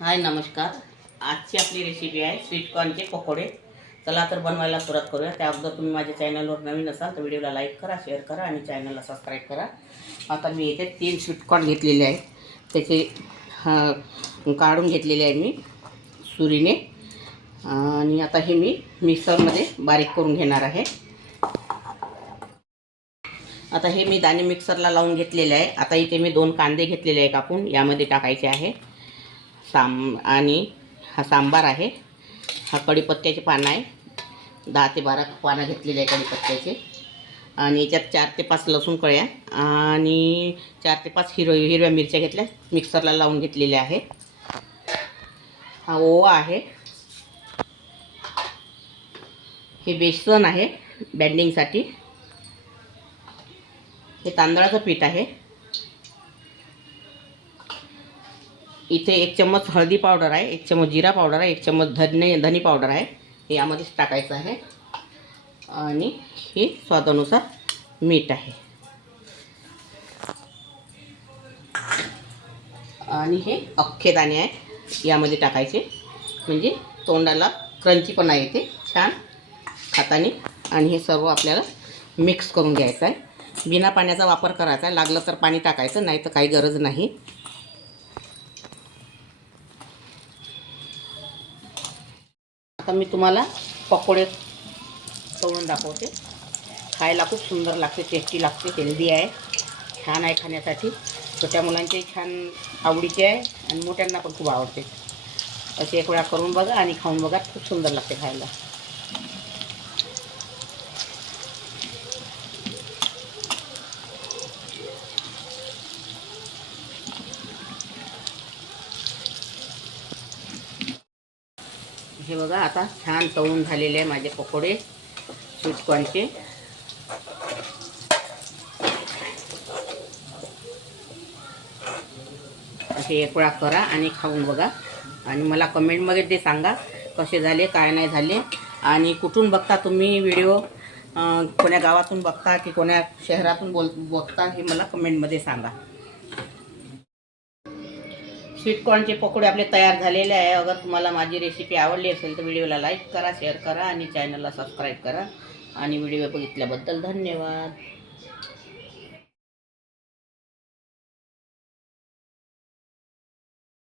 हाय नमस्कार। आजची आपली रेसिपी आहे स्वीटकॉर्नचे पकोडे। चला तर बनवायला सुरुवात करूया। त्या अगोदर तुम्ही माझ्या चॅनलवर नवीन असाल तर व्हिडिओला लाईक करा, शेअर करा आणि चॅनलला सबस्क्राईब करा। आता मी इथे 3 स्वीटकॉर्न घेतलेले आहे, त्याचे काढून घेतलेले आहे मी सुरीने आणि आता हे मी मिक्सरमध्ये बारीक करून घेणार आहे। आता हे मी दाणे मिक्सरला लावून घेतलेले आहे। आता इथे मी 2 कांदे घेतलेले आहे कापून, यामध्ये टाकायचे आहे आणि हा सांबार आहे, हा कढीपत्त्याचे पानं आहे, 10 ते 12 पानं घेतलेले आहे कढीपत्त्याचे आणि याच्यात 4 ते 5 लसूण कळ्या आणि 4 ते 5 हिरव्या मिरच्या घेतल्या, मिक्सरला लावून घेतलेल्या आहे। हा ओवा आहे, हे बेसन आहे बँडिंगसाठी, हे तांदळाचं पीठ आहे, इथे 1 चम्मच हळदी पावडर आहे, 1 चम्मच जिरा पावडर आहे, 1 चम्मच धनी पावडर आहे, हे यामध्येच टाकायचं आहे आणि हे स्वादानुसार मीठ आहे आणि हे अख्खे दाणे आहे यामध्ये टाकायचे, म्हणजे तोंडाला क्रंचीपणा येते छान खाताना। आणि हे सर्व आपल्याला मिक्स करून घ्यायचं आहे, बिना पाण्याचा वापर करायचा आहे, लागलं तर पाणी टाकायचं, नाही तर काही गरज नाही। आता मी तुम्हाला पकोडे तळून दाखवते। खायला खूप सुंदर लागते, टेस्टी लागते, हेल्दी आहे, छान आहे खाण्यासाठी, छोट्या मुलांचे छान आवडीचे आहे आणि मोठ्यांना पण खूप आवडते। असे एक वेळा करून बघा आणि खाऊन बघा, खूप सुंदर लागते खायला। हे बघा आता छान तळून झालेले आहे माझे पकोडे स्वीटकॉर्नचे। असे एक वेळा करा आणि खाऊन बघा आणि मला कमेंटमध्ये ते सांगा कसे झाले, काय नाही झाले आणि कुठून बघता तुम्ही व्हिडिओ, कोण्या गावातून बघता की कोण्या शहरातून बघता हे मला कमेंटमध्ये सांगा। स्वीटकॉर्नचे पकोडे आपले तयार झालेले आहे। अगर तुम्हाला माझी रेसिपी आवडली असेल तर व्हिडिओला लाईक करा, शेअर करा आणि चॅनलला सबस्क्राईब करा आणि व्हिडिओ बघितल्याबद्दल धन्यवाद।